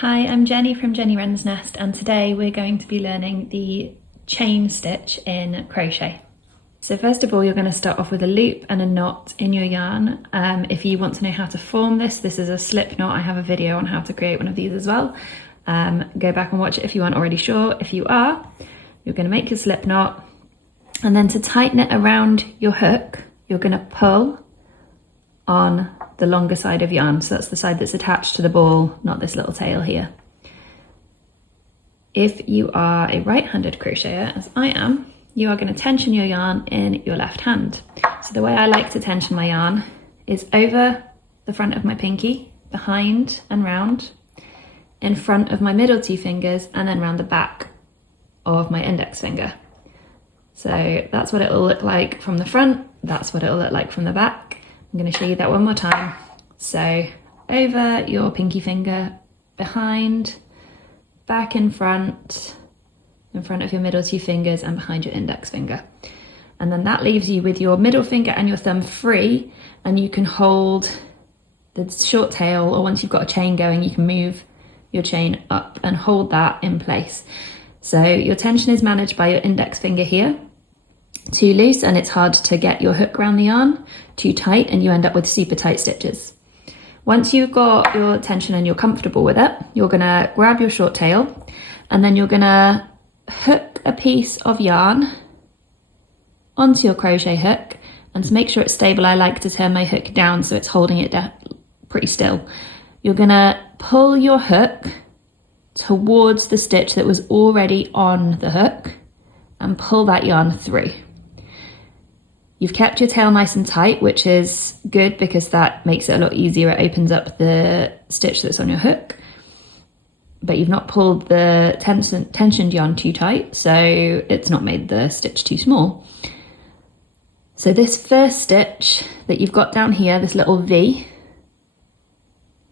Hi, I'm Jenny from Jenny Wren's Nest, and today we're going to be learning the chain stitch in crochet. So first of all, you're going to start off with a loop and a knot in your yarn. If you want to know how to form this is a slip knot. I have a video on how to create one of these as well. Go back and watch it if you aren't already sure. If you are, you're going to make your slip knot, and then to tighten it around your hook, you're going to pull on the longer side of yarn. So that's the side that's attached to the ball, not this little tail here. If you are a right-handed crocheter, as I am, you are going to tension your yarn in your left hand. So the way I like to tension my yarn is over the front of my pinky, behind and round, in front of my middle two fingers, and then round the back of my index finger. So that's what it'll look like from the front, that's what it'll look like from the back. I'm going to show you that one more time. So over your pinky finger, behind, back in front of your middle two fingers, and behind your index finger. And then that leaves you with your middle finger and your thumb free, and you can hold the short tail, or once you've got a chain going, you can move your chain up and hold that in place. So your tension is managed by your index finger here. Too loose and it's hard to get your hook around the yarn, too tight and you end up with super tight stitches. Once you've got your tension and you're comfortable with it, you're gonna grab your short tail and then you're gonna hook a piece of yarn onto your crochet hook. And to make sure it's stable, I like to turn my hook down so it's holding it pretty still. You're gonna pull your hook towards the stitch that was already on the hook and pull that yarn through. You've kept your tail nice and tight, which is good because that makes it a lot easier. It opens up the stitch that's on your hook, but you've not pulled the tensioned yarn too tight, so it's not made the stitch too small. So this first stitch that you've got down here, this little V,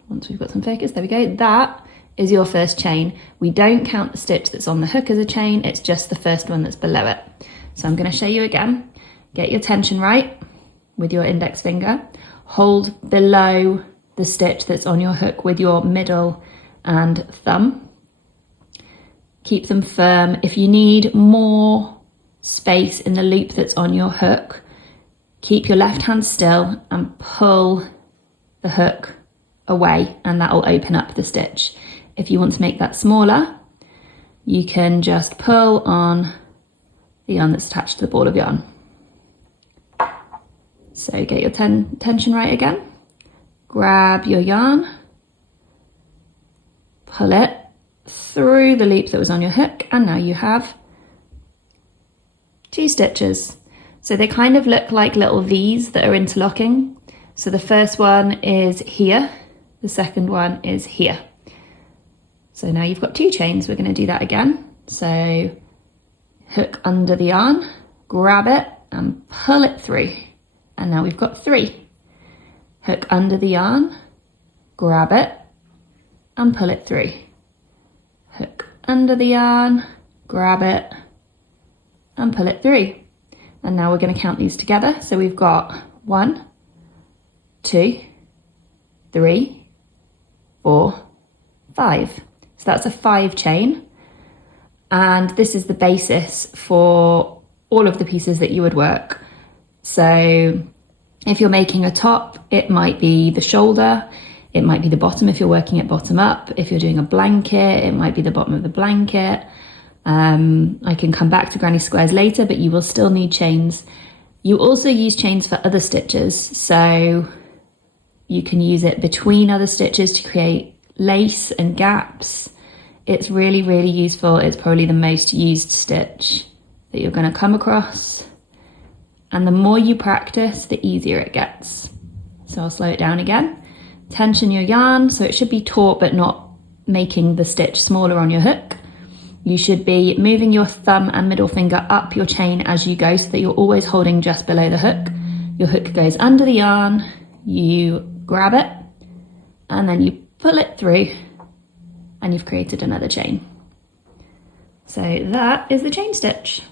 once we've got some focus, there we go, that is your first chain. We don't count the stitch that's on the hook as a chain, it's just the first one that's below it. So I'm going to show you again. Get your tension right with your index finger. Hold below the stitch that's on your hook with your middle and thumb. Keep them firm. If you need more space in the loop that's on your hook, keep your left hand still and pull the hook away, and that will open up the stitch. If you want to make that smaller, you can just pull on the yarn that's attached to the ball of yarn. So get your tension right again. Grab your yarn, pull it through the loop that was on your hook, and now you have two stitches. So they kind of look like little V's that are interlocking. So the first one is here, the second one is here. So now you've got two chains. We're going to do that again. So hook under the yarn, grab it and pull it through. And now we've got three. Hook under the yarn, grab it and pull it through. Hook under the yarn, grab it and pull it through. And now we're going to count these together. So we've got 1, 2, 3, 4, 5. So that's a 5 chain. And this is the basis for all of the pieces that you would work. So if you're making a top, it might be the shoulder, it might be the bottom if you're working it bottom up. If you're doing a blanket, it might be the bottom of the blanket. I can come back to granny squares later, but you will still need chains. You also use chains for other stitches. So you can use it between other stitches to create lace and gaps. It's really, really useful. It's probably the most used stitch that you're going to come across. And the more you practice, the easier it gets. So I'll slow it down again. Tension your yarn, so it should be taut but not making the stitch smaller on your hook. You should be moving your thumb and middle finger up your chain as you go so that you're always holding just below the hook. Your hook goes under the yarn, you grab it, and then you pull it through, and you've created another chain. So that is the chain stitch.